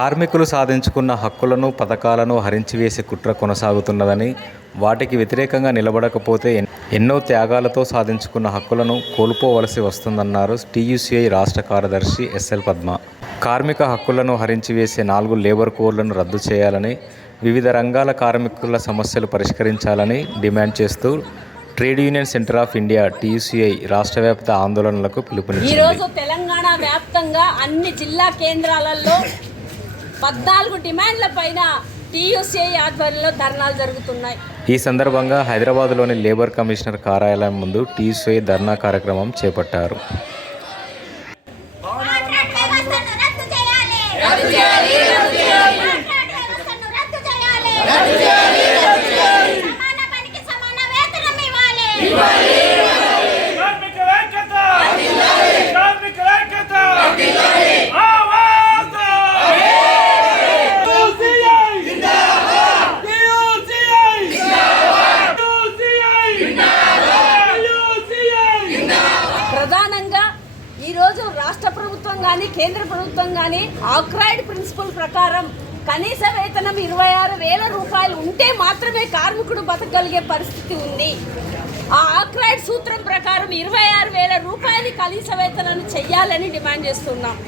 కార్మికులు సాధించుకున్న హక్కులను పథకాలను హరించివేసే కుట్ర కొనసాగుతున్నదని వాటికి వ్యతిరేకంగా నిలబడకపోతే ఎన్- ఎన్నో త్యాగాలతో సాధించుకున్న హక్కులను కోల్పోవలసి వస్తుందన్నారు టీయూసీఐ రాష్ట్ర కార్యదర్శి ఎస్ఎల్ పద్మ. కార్మిక హక్కులను హరించివేసే నాలుగు లేబర్ కోడ్లను రద్దు చేయాలని వివిధ రంగాల కార్మికుల సమస్యలు పరిష్కరించాలని డిమాండ్ చేస్తూ trade union centre of India TUCI రాష్ట్ర వ్యాప్త ఆందోళనలకు పిలుపునిచ్చింది. ఈరోజు తెలంగాణ వ్యాప్తంగా అన్ని జిల్లా కేంద్రాలలో పద్నాలుగు డిమాండ్ల పైన టీయూసీఐ ఆధ్వర్యంలో ధర్నాలు జరుగుతున్నాయి. ఈ సందర్భంగా హైదరాబాద్లోని లేబర్ కమిషనర్ కార్యాలయం ముందు టీయూసీఐ ధర్నా కార్యక్రమం చేపట్టారు కాంట్రాక్ట్ వ్యవస్థను రద్దు చేయాలి రద్దు చేయాలి రద్దు చేయాలి కాంట్రాక్ట్ వ్యవస్థను రద్దు చేయాలి రద్దు చేయాలి రద్దు చేయాలి సమాన పనికి సమాన వేతనం ఇవ్వాలి ఇవ్వాలి కార్మిక ఐక్యత కార్మిక ఐక్యత ఆవాజ్ టీయూసీఐ జిందాబాద్ టీయూసీఐ జిందాబాద్ టీయూసీఐ జిందాబాద్ టీయూసీఐ ప్రధానంగా ఈరోజు రాష్ట్ర ప్రభుత్వం కానీ కేంద్ర ప్రభుత్వం కానీ ఆక్రాయిడ్ ప్రిన్సిపల్ ప్రకారం కనీస వేతనం ఇరవై ఆరు వేల రూపాయలు ఉంటే మాత్రమే కార్మికుడు బతకగలిగే పరిస్థితి ఉంది. ఆ ఆక్రాయిడ్ సూత్రం ప్రకారం ఇరవై ఆరు వేల రూపాయలు కనీస వేతనాన్ని చెయ్యాలని డిమాండ్ చేస్తున్నాం.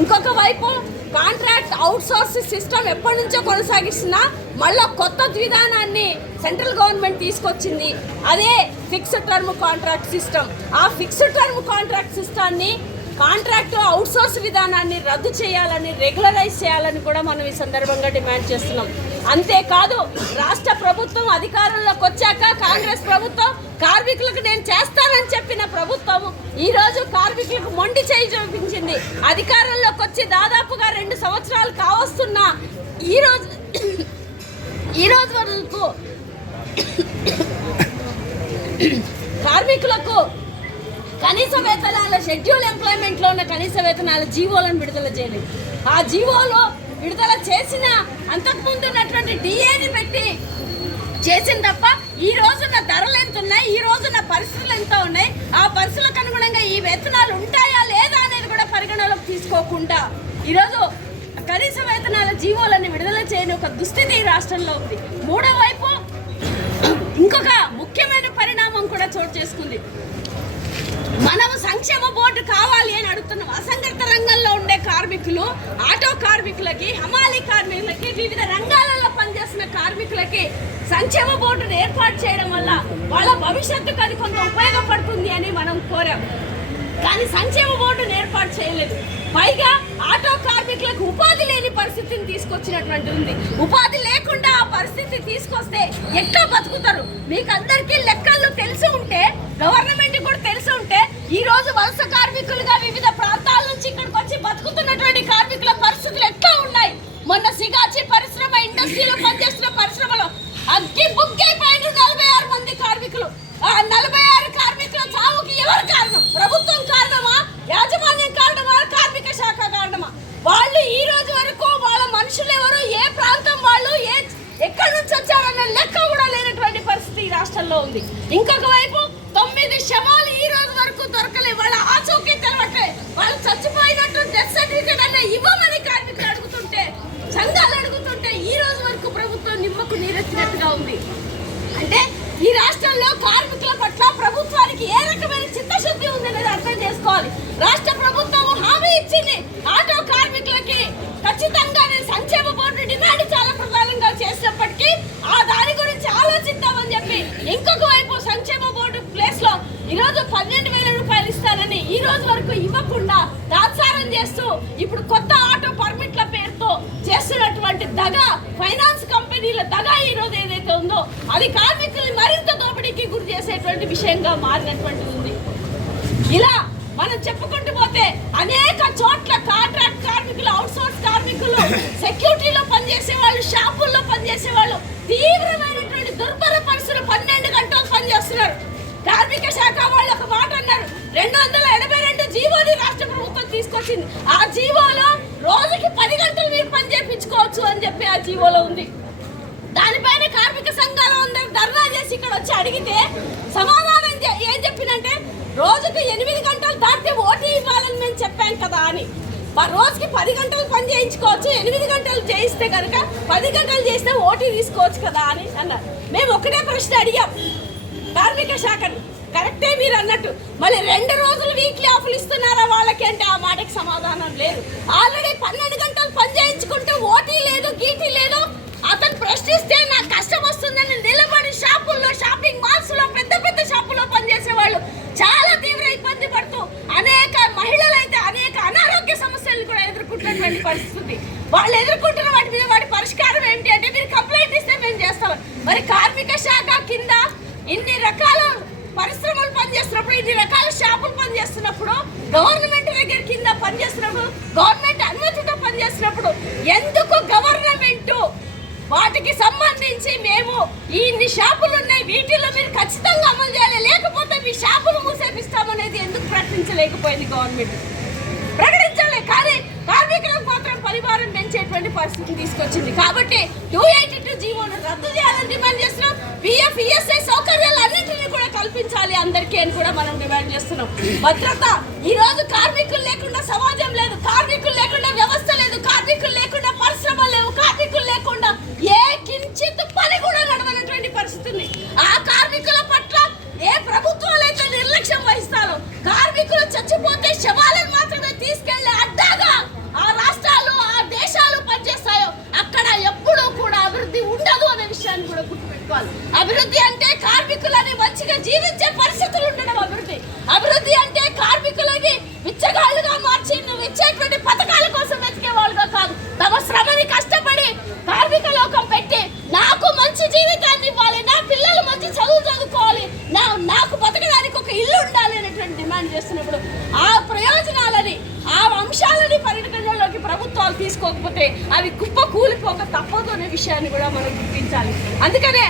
ఇంకొక వైపు కాంట్రాక్ట్ అవుట్సోర్స్ సిస్టమ్ ఎప్పటి నుంచో కొనసాగిస్తున్నా మళ్ళీ కొత్త విధానాన్ని సెంట్రల్ గవర్నమెంట్ తీసుకొచ్చింది. అదే ఫిక్స్డ్ టర్మ్ కాంట్రాక్ట్ సిస్టమ్. ఆ ఫిక్స్డ్ టర్మ్ కాంట్రాక్ట్ సిస్టాన్ని కాంట్రాక్ట్ అవుట్సోర్స్ విధానాన్ని రద్దు చేయాలని రెగ్యులరైజ్ చేయాలని కూడా మనం ఈ సందర్భంగా డిమాండ్ చేస్తున్నాం. అంతేకాదు రాష్ట్ర ప్రభుత్వం అధికారంలోకి వచ్చాక కాంగ్రెస్ ప్రభుత్వం కార్మికులకు నేను చేస్తానని చెప్పిన ప్రభుత్వం ఈరోజు కార్మికులకు మొండి చేయి చూపించింది. అధికారంలోకి వచ్చి దాదాపుగా రెండు సంవత్సరాలు కావస్తున్నా ఈ రోజు ఈ రోజు వరకు కార్మికులకు కనీస వేతనాల షెడ్యూల్ ఎంప్లాయ్మెంట్లో ఉన్న కనీస వేతనాల జీవోలను విడుదల చేయలేదు ఆ జీవోలో విడుదల చేసిన అంతకుముందు ఉన్నటువంటి డిఏని పెట్టి చేసిన తప్ప ఈ రోజున ధరలు ఎంత ఉన్నాయి ఈ రోజున పరిస్థితులు ఎంత ఉన్నాయి ఆ పరిస్థితులకు అనుగుణంగా ఈ వేతనాలు ఉంటాయా లేదా అనేది కూడా పరిగణలోకి తీసుకోకుండా ఈరోజు కనీస వేతనాల జీవోలని విడుదల చేయని ఒక దుస్థితి ఈ రాష్ట్రంలో ఉంది. మూడో వైపు ఇంకొక ముఖ్యమైన పరిణామం కూడా చోటు చేసుకుంది. మనము సంక్షేమ బోర్డు కావాలి అని అడుగుతున్నాం. అసంఘటిత రంగంలో ఉండే కార్మికులు ఆటో కార్మికులకి హమాలి కార్మికులకి వివిధ రంగాలలో పనిచేస్తున్న కార్మికులకి సంక్షేమ బోర్డును ఏర్పాటు చేయడం వల్ల వాళ్ళ భవిష్యత్తుకు అది కొంత ఉపయోగపడుతుంది అని మనం కోరాం. కానీ సంక్షేమ బోర్డును ఏర్పాటు చేయలేదు. పైగా ఆటో కార్మికులకు ఉపాధి లేని పరిస్థితిని తీసుకొచ్చినటువంటి ఉంది. ఉపాధి లేకుండా ఆ పరిస్థితి తీసుకొస్తే ఎట్లా బతుకుతారు? మీకు అందరికీ లెక్కలు తెలిసి ఉంటే గవర్నమెంట్ కూడా తెలిసి ఉంటే ఈ రోజు వలస కార్మికులుగా వివిధ ప్రాంతాల నుంచి ఇక్కడికి వచ్చి బతుకుతున్నటువంటి కార్మికుల పరిస్థితులు ఎట్లా ఉన్నాయి మొన్న సిగాచి పరిశ్రమ ఇండస్ట్రీలో పనిచేస్తున్న పరిశ్రమలో అగ్గి బుగ్గైపోయిన నలభై ఆరు మంది కార్మికులు ఆ నలభై ఆరు కార్మికుల చావుకి ఎవరు కారణం ప్రభుత్వం కారణమా యాజమాన్యం కారణమా కార్మిక శాఖ కారణమా వాళ్ళు ఈ రోజు వరకు వాళ్ళ మనుషులు ఎవరు ఏ ప్రాంతం వాళ్ళు ఏ ఎక్కడి నుంచి వచ్చారన్న లెక్క కూడా లేనటువంటి పరిస్థితి ఈ రాష్ట్రంలో ఉంది ఇంకొక వైపు తొమ్మిది శవాలు ఈ రోజు వరకు దొరకలే వాళ్ళ ఆచూకీ తెలవట్లే వాళ్ళు చచ్చిపోయినట్టు డెత్ సర్టిఫికేట్ అన్న ఇవ్వమని కార్మికులు అడుగుతుంటే సంఘాలు అడుగుతుంటే ఈ రోజు వరకు ప్రభుత్వం నిమ్మకు నీరెత్తినట్టుగా ఉంది. అంటే ఈ రాష్ట్రంలో కార్మికుల పట్ల ప్రభుత్వానికి ఏ రకమైన చిత్తశుద్ధి ఉందనేది అర్థం చేసుకోవాలి. రాష్ట్ర ప్రభుత్వం హామీ ఇచ్చింది ఆటో కార్మికులకి ఖచ్చితంగా నేను సంక్షేమ బోర్డు డిమాండ్ చాలా ప్రధానంగా చేసినప్పటికీ ఆ దాని గురించి ఆలోచిద్దామని చెప్పి ఇంకొక వైపు సంక్షేమ బోర్డు ప్లేస్లో ఈ రోజు పన్నెండు వేల రూపాయలు ఇస్తానని ఈ రోజు వరకు ఇవ్వకుండా దాచారం చేస్తూ ఇప్పుడు కొత్త ఆటో పర్మిట్ల పేరుతో చేస్తున్నటువంటి దగ ఫైనాన్స్ కంపెనీల దగ ఈ రోజు ఏదైతే ఉందో అది కార్మికుల్ని మరింత దోపిడీకి గురి చేసేటువంటి మారినటువంటి ఉంది. ఇలా మనం చెప్పుకుంటూ పోతే అనేక చోట్ల కాంట్రాక్ట్ కార్మికులు అవుట్ సోర్స్ కార్మికులు సెక్యూరిటీలో పనిచేసే వాళ్ళు షాపుల్లో పనిచేసే వాళ్ళు తీవ్రమైనటువంటి దుర్భర పరిస్థితులు పన్నెండు గంటలు పనిచేస్తున్నారు. కార్మిక శాఖ వాళ్ళు ఒక మాట అన్నారు. రెండు వందల ఎనభై రెండు జీవోని రాష్ట్ర ప్రభుత్వం తీసుకొచ్చింది. ఆ జీవోలో రోజుకి పది గంటలు మీరు పని చేయించుకోవచ్చు అని చెప్పి ఆ జీవోలో ఉంది. దానిపైన కార్మిక సంఘాలు అందరూ ధర్నా చేసి ఇక్కడ వచ్చి అడిగితే సమాధానం ఏం చెప్పినంటే రోజుకి ఎనిమిది గంటలు దాటితే ఓటీ ఇవ్వాలని మేము చెప్పాం కదా అని. మా రోజుకి పది గంటలు పని చేయించుకోవచ్చు ఎనిమిది గంటలు చేయిస్తే కనుక పది గంటలు చేస్తే ఓటీ తీసుకోవచ్చు కదా అని అన్నారు. మేము ఒకటే ప్రశ్న అడిగాం కార్మిక శాఖను. కరెక్టే మీరు అన్నట్టు మళ్ళీ రెండు రోజులు వీక్లీ ఆఫ్లు ఇస్తున్నారా వాళ్ళకి అంటే ఆ మాటకి సమాధానం లేదు. ఆల్రెడీ పన్నెండు గంటలు పని చేయించుకుంటే ఓటీ లేదు గీటీ లేదు అతను ప్రశ్నిస్తే నాకు కష్టం వస్తుందని నిలబడి షాపుల్లో షాపింగ్ మాల్స్లో పెద్ద పెద్ద షాపుల్లో పనిచేసే వాళ్ళు చాలా తీవ్ర ఇబ్బంది పడుతూ అనేక మహిళలు అయితే అనేక అనారోగ్య సమస్యలు కూడా ఎదుర్కొంటున్నటువంటి పరిస్థితి. వాళ్ళు ఎదుర్కొంటున్న వాటి మీద వాటి పరిష్కారం ఏంటి అంటే మీరు కంప్లైంట్ ఇస్తే మేము చేస్తాం. మరి కార్మిక శాఖ కింద ఇన్ని రకాల పరిశ్రమలు పనిచేస్తున్నప్పుడు ఇన్ని రకాల షాపులు పనిచేస్తున్నప్పుడు గవర్నమెంట్ దగ్గర కింద పనిచేస్తున్నప్పుడు గవర్నమెంట్ అనుమతితో పనిచేస్తున్నప్పుడు ఎందుకు గవర్నమెంట్ వాటికి సంబంధించి మేము ఇన్ని షాపులు ఉన్నాయి వీటిల్లో మీరు ఖచ్చితంగా అమలు చేయాలి. లేకపోతే మీ షాపులు మూసేపిస్తామనేది ఎందుకు ప్రకటించలేకపోయింది గవర్నమెంట్ ప్రకటించలే కానీ కార్మికులకు మాత్రం పరివారం పెంచేటువంటి పరిస్థితి తీసుకొచ్చింది. కాబట్టి టూ ఎయిటీ టూ జీవోను రద్దు చేయాలని డిమాండ్ చేస్తున్నాం. పిఎఫ్ ఈఎస్ఐ సౌకర్యాలు అన్నింటినీ కూడా కల్పించాలి అందరికీ అని కూడా మనం డిమాండ్ చేస్తున్నాం. భద్రత ఈ రోజు కార్మికులు లేకుండా సమాజం లేదు కార్మికులు లేకుండా వ్యవస్థ లేదు కార్మికులు లేకుండా పరిశ్రమ లేవు కార్మికులు లేకుండా ఏ కించిత్ పని కూడా నడవనటువంటి పరిస్థితి ఉంది ఆ కార్మికుల పట్ల ఏ ప్రభుత్వాలు అయితే నిర్లక్ష్యం వహిస్తారో కార్మికులు చచ్చిపోతే శవాలను మాత్రమే తీసుకెళ్ళే అడ్డాగా ఆ రాష్ట్రాలు ఆ దేశాలు పనిచేస్తాయో అక్కడ ఎప్పుడూ కూడా అభివృద్ధి ఉండదు అనే విషయాన్ని కూడా గుర్తుపెట్టుకోవాలి అభివృద్ధి అంటే కార్మికులని మంచిగా జీవించే పరిస్థితులు ఉండడం అభివృద్ధి అభివృద్ధి అంటే కార్మికులని బిచ్చగాళ్ళుగా మార్చి నువ్వు ఇచ్చేటువంటి పథకాల కోసం వెతికే వాళ్ళుగా కాదు తమ శ్రమని కష్టపడి కార్మిక లోకం పెట్టి నాకు మంచి జీవితాన్ని ఇవ్వాలి నా పిల్లలు మంచి చదువు చదువుకోవాలి నా నాకు బతకడానికి ఒక ఇల్లు ఉండాలి అనేటువంటి డిమాండ్ చేస్తున్నప్పుడు ఆ ప్రయోజనాలని ఆ అంశాలని పరిగణనలోకి ప్రభుత్వాలు తీసుకోకపోతే అవి కుప్ప కూలిపోక తప్పదు అనే విషయాన్ని కూడా మనం గుర్తించాలి. అందుకనే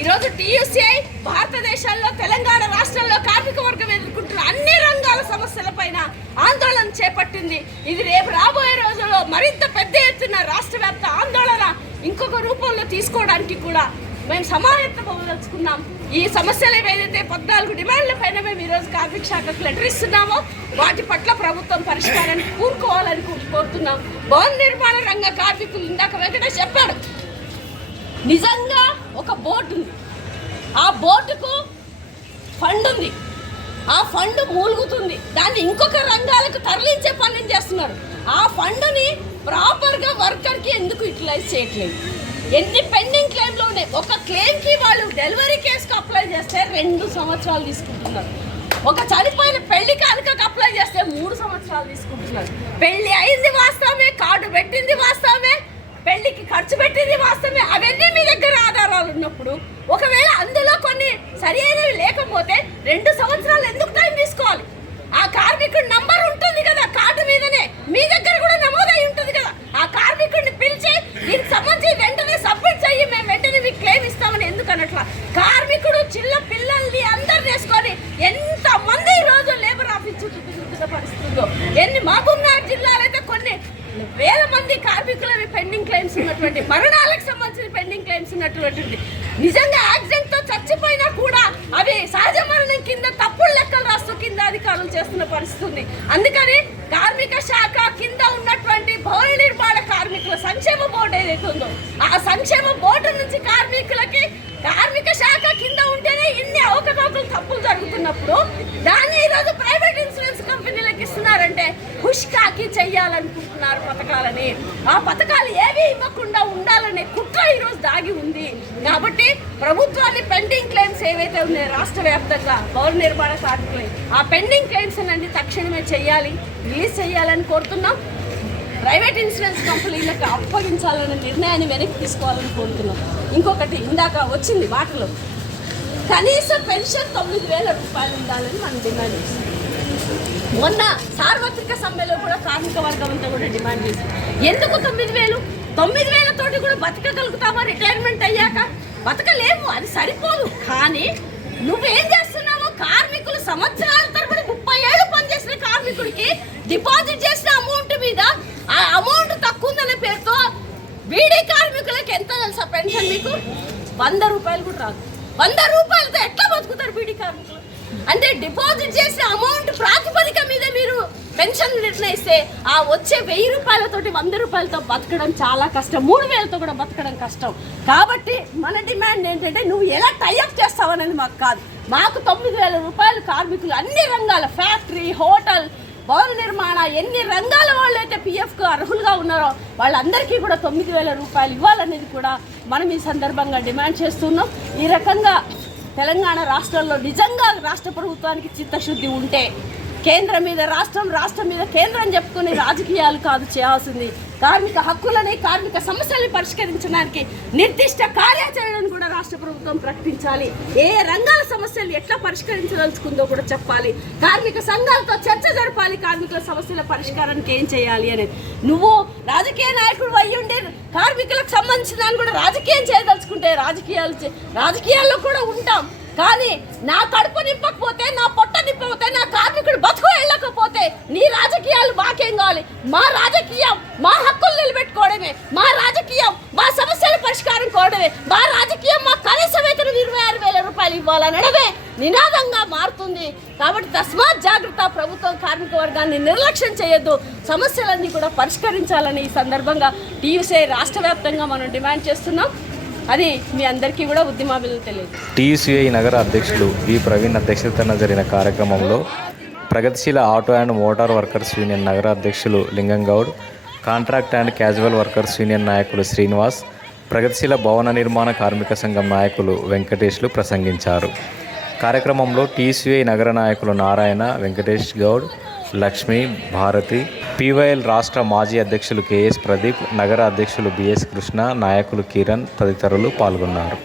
ఈరోజు టీయూసీఐ భారతదేశంలో తెలంగాణ రాష్ట్రంలో కార్మిక వర్గం ఎదుర్కొంటున్న అన్ని రంగాల సమస్యలపైన ఆందోళన చేపట్టింది. ఇది రేపు రాబోయే రోజుల్లో మరింత పెద్ద ఎత్తున రాష్ట్ర ఆందోళన ఇంకొక రూపంలో తీసుకోవడానికి కూడా మేము సమాయత్తం అవ్వదలుచుకున్నాం. ఈ సమస్యలు ఏవైతే పద్నాలుగు డిమాండ్ల పైన మేము ఈరోజు కార్మిక శాఖకు లెటర్ ఇస్తున్నామో వాటి పట్ల ప్రభుత్వం పరిష్కారానికి కూరుకోవాలని కోరుతున్నాం. భవన నిర్మాణ రంగ కార్మికులు ఇందాక వెంకటేష్ చెప్పాడు. నిజంగా ఒక బోర్డు ఉంది. ఆ బోటుకు ఫండ్ ఉంది. ఆ ఫండ్ మూలుగుతుంది. దాన్ని ఇంకొక రంగాలకు తరలించే పనులు చేస్తున్నారు. ఆ ఫండ్ని ప్రాపర్గా వర్కర్కి ఎందుకు యూటిలైజ్ చేయట్లేదు? ఎన్ని పెండింగ్ క్లెయిమ్లు ఉన్నాయి? ఒక క్లెయిమ్కి వాళ్ళు డెలివరీ కేసుకు అప్లై చేస్తే రెండు సంవత్సరాలు తీసుకుంటున్నారు. ఒక చనిపోయిన పెళ్ళి కానుకకు అప్లై చేస్తే మూడు సంవత్సరాలు తీసుకుంటున్నారు. పెళ్ళి అయింది వాస్తవమే కార్డు పెట్టింది వాస్తవమే పెళ్ళికి ఖర్చు పెట్టింది వాస్తవమే అవన్నీ మీ దగ్గర ఆధారాలు ఉన్నప్పుడు ఒకవేళ అందులో కొన్ని సరి అయినవి లేకపోతే రెండు సంవత్సరాలు ఎందుకు టైం తీసుకోవాలి? ఆ కార్మికుడి నంబర్ ఉంటుంది కదా కార్డు మీదనే. మీ దగ్గర కూడా నమోదై ఉంటుంది కదా. ఆ కార్మికుడిని పిలిచి దీనికి సంబంధించి వెంటనే సబ్మిట్ మీకు క్లెయిమ్ ఇస్తామని ఎందుకు అనట్లా కార్మికుడు చిన్న పిల్లల్ని అందరు వేసుకొని ఎంత మంది ఈ లేబర్ ఆఫీస్ చుట్టూ తిరుగుతున్న పరిస్థితి ఎన్ని మహబూబ్నగర్ జిల్లాలో అయితే కొన్ని వేల మంది కార్మికులవి పెండింగ్ క్లెయిమ్స్ ఉన్నటువంటి మరణాలకు సంబంధించిన పెండింగ్ క్లెయిమ్స్ ఉన్నటువంటి నిజంగా యాక్సిడెంట్తో చచ్చిపోయినా కూడా అవి సహజ మరణం కింద తప్పుడు లెక్కలు రాస్తూ కింద అధికారులు చేస్తున్న పరిస్థితి ఉంది అందుకని కార్మిక శాఖ కింద ఉన్నటువంటి భవన నిర్మాణ కార్మికుల సంక్షేమ బోర్డు ఏదైతే ఉందో ఆ సంక్షేమ బోర్డు నుంచి కార్మికులకి కార్మిక శాఖ కింద ఉంటేనే ఇన్ని అవకతవకలు తప్పులు జరుగుతున్నప్పుడు దాన్ని ఈరోజు ప్రైవేట్ ఇన్సూరెన్స్ కంపెనీలకు ఇస్తున్నారంటే హుష్కాకి చెయ్యాలనుకుంటున్నారు పథకాలని. ఆ పథకాలు ఏవి ఇవ్వకుండా ఉండాలనే కుట్ర ఈరోజు దాగి ఉంది. కాబట్టి ప్రభుత్వాన్ని పెండింగ్ క్లెయిమ్స్ ఏవైతే ఉన్నాయో రాష్ట్ర వ్యాప్తంగా పౌర నిర్మాణ కార్మికులు ఆ పెండింగ్ క్లెయిమ్స్ అన్ని తక్షణమే చేయాలి రిలీజ్ చేయాలని కోరుతున్నాం. ప్రైవేట్ ఇన్సూరెన్స్ కంపెనీలకు అప్పగించాలనే నిర్ణయాన్ని వెనక్కి తీసుకోవాలని కోరుతున్నాం. ఇంకొకటి ఇందాక వచ్చింది మాటలో. కనీస పెన్షన్ తొమ్మిది వేల రూపాయలు ఉండాలని మనం డిమాండ్ చేస్తాం మొన్న సార్వత్రిక సమ్మెలో కూడా కార్మిక వర్గం అంతా కూడా డిమాండ్ చేసింది. ఎందుకు తొమ్మిది వేలు? తొమ్మిది వేలతోటి కూడా బతకగలుగుతామా? రిటైర్మెంట్ అయ్యాక? బతకలేము అది సరిపోదు. కానీ నువ్వేం చేస్తున్నావు? కార్మికులు సంవత్సరాల తరబడి ముప్పై ఏళ్ళు పనిచేసిన కార్మికుడికి డిపాజిట్ చేసిన అమౌంట్ మీద ఆ అమౌంట్ తక్కువ ఉందనే పేరుతో బీడీ కార్మికులకు ఎంత తెలుసా పెన్షన్ మీకు? వంద రూపాయలు కూడా రాదు. వంద రూపాయలతో ఎట్లా బతుకుతారు బీడీ కార్మికులు? అంటే డిపాజిట్ చేసిన అమౌంట్ ప్రాతిపదిక మీద మీరు పెన్షన్ నిర్ణయిస్తే ఆ వచ్చే వెయ్యి రూపాయలతోటి వంద రూపాయలతో బతకడం చాలా కష్టం. మూడు వేలతో కూడా బతకడం కష్టం. కాబట్టి మన డిమాండ్ ఏంటంటే నువ్వు ఎలా టైఅప్ చేస్తావనేది మాకు కాదు. మాకు తొమ్మిది వేల రూపాయలు కార్మికులు అన్ని రంగాల ఫ్యాక్టరీ హోటల్ భవన నిర్మాణ ఎన్ని రంగాల వాళ్ళు అయితే పిఎఫ్కు అర్హులుగా ఉన్నారో వాళ్ళందరికీ కూడా తొమ్మిది వేల రూపాయలు ఇవ్వాలనేది కూడా మనం ఈ సందర్భంగా డిమాండ్ చేస్తున్నాం. ఈ రకంగా తెలంగాణ రాష్ట్రంలో నిజంగా రాష్ట్ర ప్రభుత్వానికి చిత్తశుద్ధి ఉంటే కేంద్రం మీద రాష్ట్రం రాష్ట్రం మీద కేంద్రం చెప్పుకునే రాజకీయాలు కాదు చేయాల్సింది. కార్మిక హక్కులని కార్మిక సమస్యల్ని పరిష్కరించడానికి నిర్దిష్ట కార్యాచరణను కూడా రాష్ట్ర ప్రభుత్వం ప్రకటించాలి. ఏ రంగాల సమస్యలు ఎట్లా పరిష్కరించదలుచుకుందో కూడా చెప్పాలి. కార్మిక సంఘాలతో చర్చ జరపాలి. కార్మికుల సమస్యల పరిష్కారానికి ఏం చేయాలి అనేది. నువ్వు రాజకీయ నాయకుడు అయ్యుండే సంబంధించిన దాన్ని కూడా రాజకీయం చేయదలుచుకుంటే రాజకీయాలు చే- రాజకీయాల్లో కూడా ఉంటాం. కానీ నా కడుపు నింపకపోతే నా పొట్ట నింపకపోతే నా కార్మికుడు బతుకు వెళ్ళకపోతే నీ రాజకీయాలు మాకేం కావాలి? మా రాజకీయం మా హక్కులు నిలబెట్టుకోవడమే. మా రాజకీయం మా సమస్యల పరిష్కారం కోవడమే మా రాజకీయం మా కనీస వేతనం ఇరవై ఆరు వేల రూపాయలు ఇవ్వాలనడమే. నినాదంగా మారుతుంది. కాబట్టి తస్మాత్ జాగ్రత్త ప్రభుత్వం కార్మిక వర్గాన్ని నిర్లక్ష్యం చేయొద్దు. సమస్యలన్నీ కూడా పరిష్కరించాలని ఈ సందర్భంగా టీయూసీ రాష్ట్ర వ్యాప్తంగా మనం డిమాండ్ చేస్తున్నాం. అది మీ అందరికీ కూడా ఉద్యమాభిలు తెలియదు. టీసీఐ నగర అధ్యక్షులు వి ప్రవీణ్ అధ్యక్షతన జరిగిన కార్యక్రమంలో ప్రగతిశీల auto and motor workers union నగర అధ్యక్షులు Lingam Goud contract and casual workers union నాయకులు శ్రీనివాస్ ప్రగతిశీల భవన నిర్మాణ కార్మిక సంఘం నాయకులు వెంకటేష్లు ప్రసంగించారు. కార్యక్రమంలో టీసీఐ నగర నాయకులు నారాయణ వెంకటేష్ గౌడ్ లక్ష్మి భారతి పీవైఎల్ రాష్ట్ర మాజీ అధ్యక్షులు కెఎస్ ప్రదీప్ నగర అధ్యక్షులు బిఎస్ కృష్ణ నాయకులు కిరణ్ తదితరులు పాల్గొన్నారు.